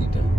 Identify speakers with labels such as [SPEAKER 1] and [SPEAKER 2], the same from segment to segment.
[SPEAKER 1] you don't.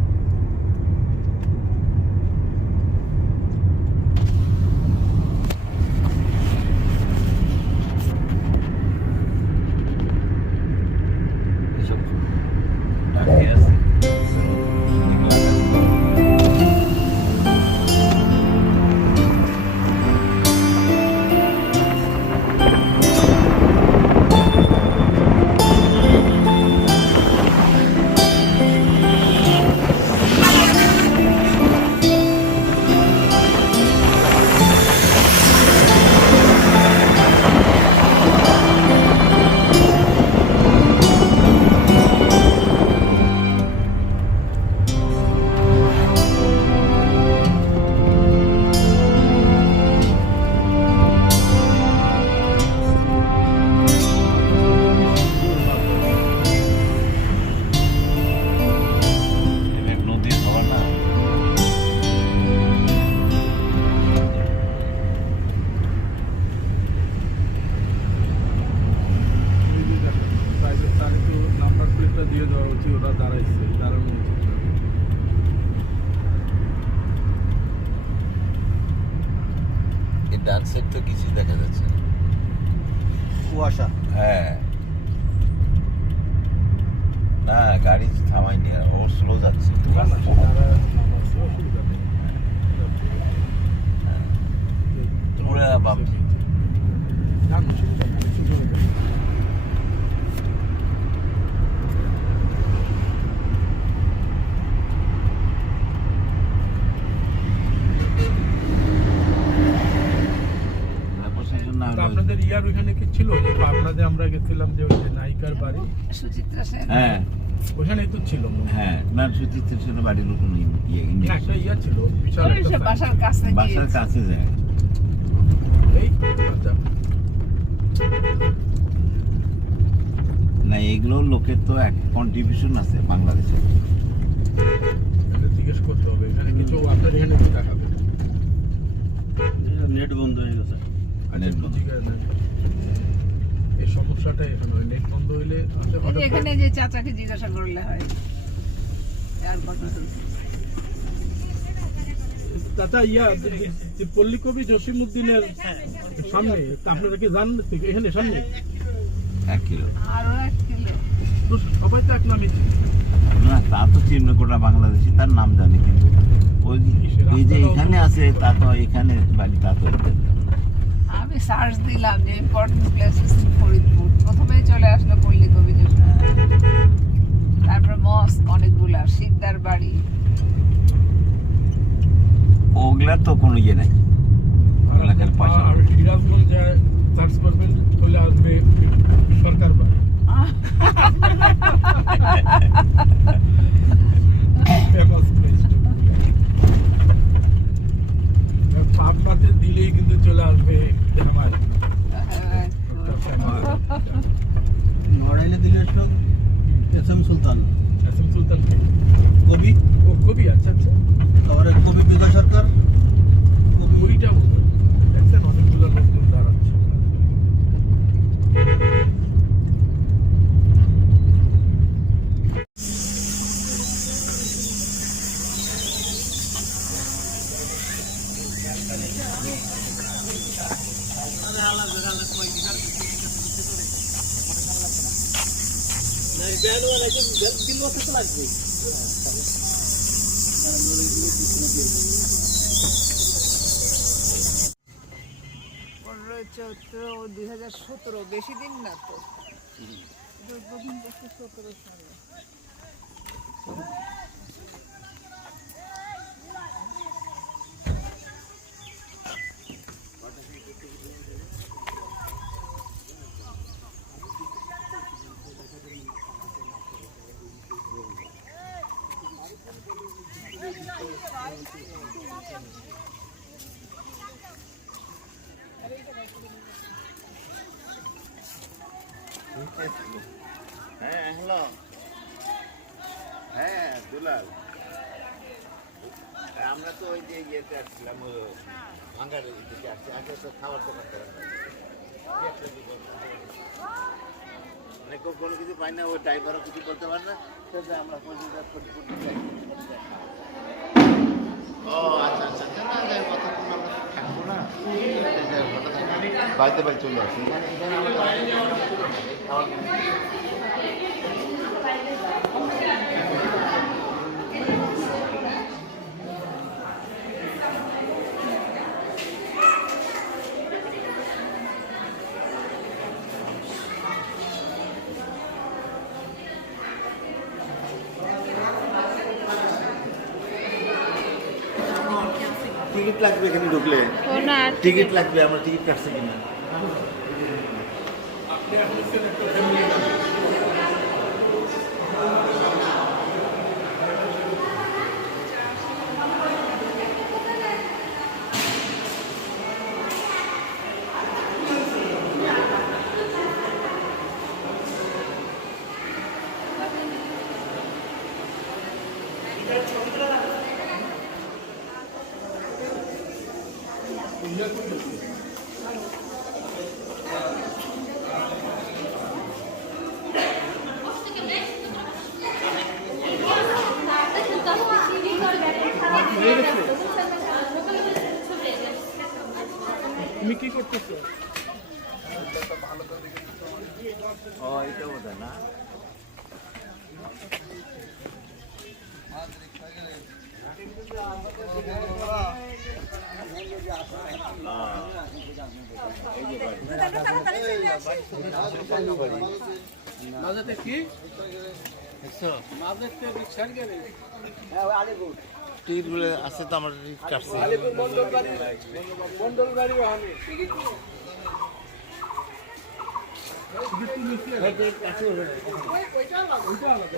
[SPEAKER 2] এই কিছু দেখা যাচ্ছে
[SPEAKER 3] কুয়াশা
[SPEAKER 2] হ্যাঁ না গাড়ি থামায়নি আর ও স্লো যাচ্ছে
[SPEAKER 1] না না তারা নামাচ্ছে, অসুবিধা নেই।
[SPEAKER 2] ওরা বাম
[SPEAKER 1] না, অসুবিধা নেই, সুযোগ নেই।
[SPEAKER 2] প্রশাসন না
[SPEAKER 1] তা
[SPEAKER 2] হলে-
[SPEAKER 1] আপনাদের ইয়ার ওইখানে কি ছিল যে যে ওই যে নায়িকার বাড়ি।
[SPEAKER 4] সুচিত্রা সেন।
[SPEAKER 2] হ্যাঁ।
[SPEAKER 1] ওখানেই তো ছিল হ্যাঁ।
[SPEAKER 2] না সুচিত্রের জন্য বাড়ির লোক নেই ইয়ে
[SPEAKER 1] একটা ইয়া ছিল বিশাল একটা
[SPEAKER 4] বাসার কাছে
[SPEAKER 2] বাসার কাছে যায়।
[SPEAKER 1] এই আচ্ছা।
[SPEAKER 2] না এগুলো লোকের তো এক কন্ট্রিবিউশন আছে বাংলাদেশে।
[SPEAKER 1] এটা জিজ্ঞেস করতে হবে এখানে কিছু আপনার এখানে কি দেখাবে?
[SPEAKER 3] নেট বন্ধ হয়ে গেছে।
[SPEAKER 2] নেট বন্ধ।
[SPEAKER 1] এই সমস্যাটা এখানে হয়। নেট বন্ধ হইলে
[SPEAKER 4] এখানে যে চাচাকে জিজ্ঞাসা করলে হয়। আর কত
[SPEAKER 1] চাচা ইয়া যে- যে- যে পল্লী কবি জসিমুদ্দিনের সামনে তা আপনারা কি জানেন এখানে সামনে?
[SPEAKER 2] এক কিলো।
[SPEAKER 4] আরও এক কিলো।
[SPEAKER 1] তো সবাই তো এক
[SPEAKER 2] না তা তো চিহ্ন গোটা বাংলাদেশি তার নাম জানি কিন্তু। ওই যে- এই যে এখানে আছে তা তো এখানে বাড়ি তা তো।
[SPEAKER 4] আমি সার্চ দিলাম যে ইম্পর্টেন্ট প্লেসেস ইন ফরিদপুর। প্রথমেই চলে আসলো পল্লী কবি তারপরে মস্ক অনেকগুলা শিকদার বাড়ি।
[SPEAKER 2] ওগুলা তো কোনো ইয়ে নাই। এলাকার পাশে
[SPEAKER 1] আর সিরাজগঞ্জ যায় সার্চ করবেন বলে আসবে সরকার বাড়ি ফেমাস প্লেস পাবনাতে দিলেই কিন্তু চলে আসবে জামাই
[SPEAKER 3] নড়াইলে দিলে হলো এস এম সুলতান
[SPEAKER 1] আসিম সুলতান
[SPEAKER 3] কবি
[SPEAKER 1] ও কবি আচ্ছা আচ্ছা
[SPEAKER 3] তারপরে কবি বিজয় সরকার কবি
[SPEAKER 1] ওইটা দেখছেন অনেকগুলো লোকজন দাঁড়াচ্ছে
[SPEAKER 4] পনেরো চৈত্র দুই হাজার সতেরো বেশি দিন না তো। সতেরো সালে।
[SPEAKER 2] হ্যাঁ হ্যালো হ্যাঁ দুলাল আমরা তো ওই যে ইয়েতে আসছিলাম ভাঙ্গার দিকে আসছি আগে তো খাবার দোকান করা হয়। কি মানে কোনো কিছু পাই না ওই ড্রাইভারও কিছু করতে পারে না আমরা পরিষ্কার বাড়িতে বাড়ি চলে আসি এখানে এখানে আমরা টিকিট লাগবে এখানে ঢুকলে? টিকিট লাগবে আমার টিকিট কাটছে কিনা?
[SPEAKER 1] তুমি কি করতেছো?
[SPEAKER 2] ও এটা বোধ না?
[SPEAKER 3] মাঝেতে কি? মাঝেতে রিক্সার গেলে।
[SPEAKER 2] টিকিট গুলো আছে তো আমার টিকিট কাটছে।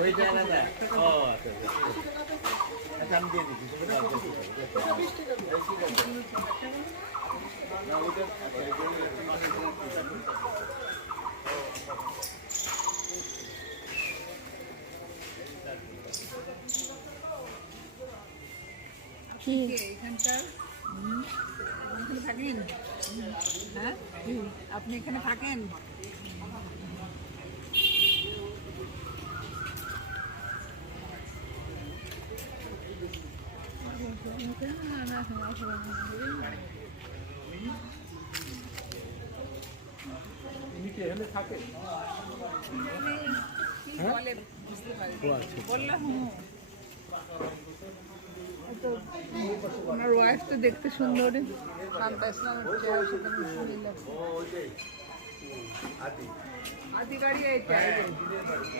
[SPEAKER 2] ওইটা আলাদা ও আচ্ছা আচ্ছা আচ্ছা আমি দিয়ে দিচ্ছি সেটা বাদ দিয়ে দিচ্ছি।
[SPEAKER 4] কে এখানকার হুম, আপনি এখানে থাকেন হ্যাঁ আপনি এখানে থাকেন
[SPEAKER 1] তুমি কি এখানে থাকে
[SPEAKER 4] কি বলে বুঝতে পারি বললাম হুম। তো ওনার ওয়াইফ তো দেখতে সুন্দর। কান্তা ইসলামের চেহারা সাথে মিশিয়ে নিল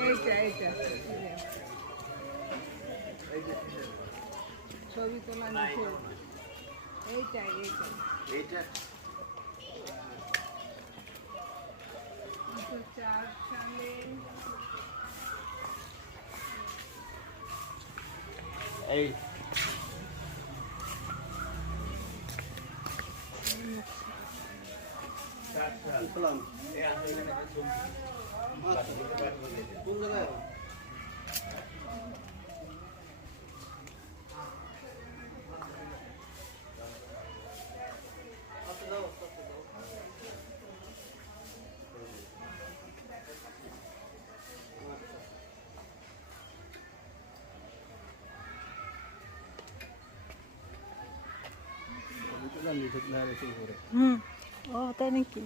[SPEAKER 4] এইটা এইটা এইটা ছবি তোলা নিচে। এইটাই
[SPEAKER 2] এইটা
[SPEAKER 4] দুশো চার সালে।
[SPEAKER 2] এই
[SPEAKER 3] কোন জায়গায়
[SPEAKER 5] হুম। ও তাই নাকি?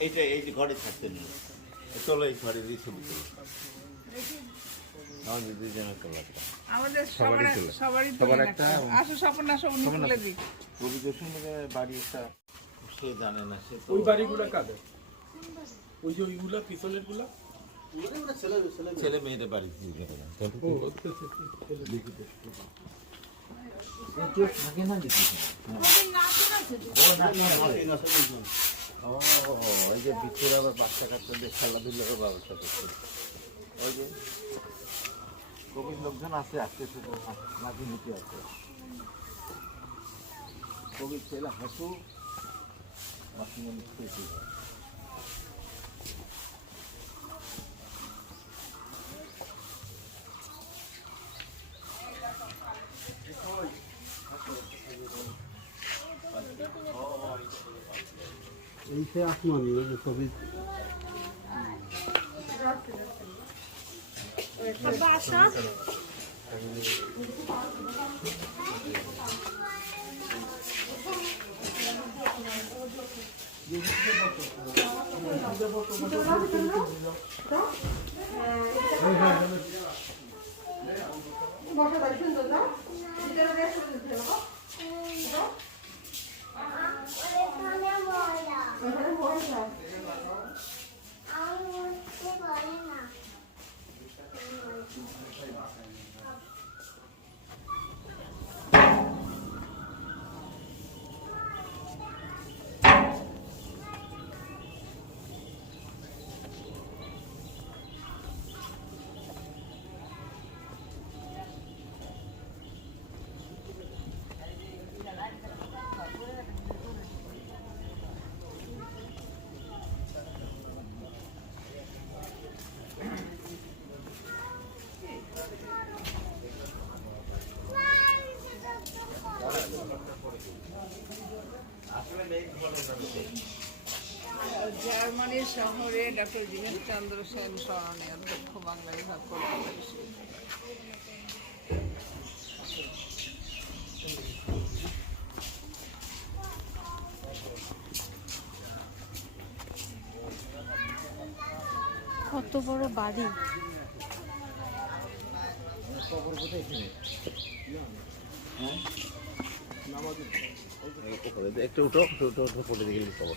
[SPEAKER 4] এইটা
[SPEAKER 2] এই ঘরে থাকতেন। চলো এই ঘরে ছবি তুলো আমাদের দুজনের কালারটা
[SPEAKER 4] আমাদের সবার সবারই সবার একটা আসো স্বপন দিই।
[SPEAKER 2] পরিদর্শন বাড়ি একটা সে জানে না সে
[SPEAKER 1] ওই বাড়িগুলো কাদের? ওই যে ওইগুলা পিছনেরগুলা
[SPEAKER 3] ছেলে
[SPEAKER 2] মেয়েদের বাড়ি
[SPEAKER 1] ও
[SPEAKER 2] কেউ থাকে না দেখি ও। না ও ওই যে ভিতরে আবার বাচ্চা কাচ্চাদের খেলাধুলার ব্যবস্থা করছে। ওই যে কবির লোকজন আছে, আজকে শুধু মাটি নিতে আছে। কবির ছেলে হাসু মাসিমা
[SPEAKER 3] এই সে আসমানি ওই যে ছবি
[SPEAKER 4] জার্মানির শহরে ডক্টর জিনেশ চন্দ্র সেন স্মরণে অধ্যক্ষ বাংলা বিভাগ কলকাতা
[SPEAKER 5] কত বড় বাড়ি
[SPEAKER 2] একটু উঠো উঠো উঠো পড়ে দেখে খবর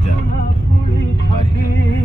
[SPEAKER 2] Rita. Buddy.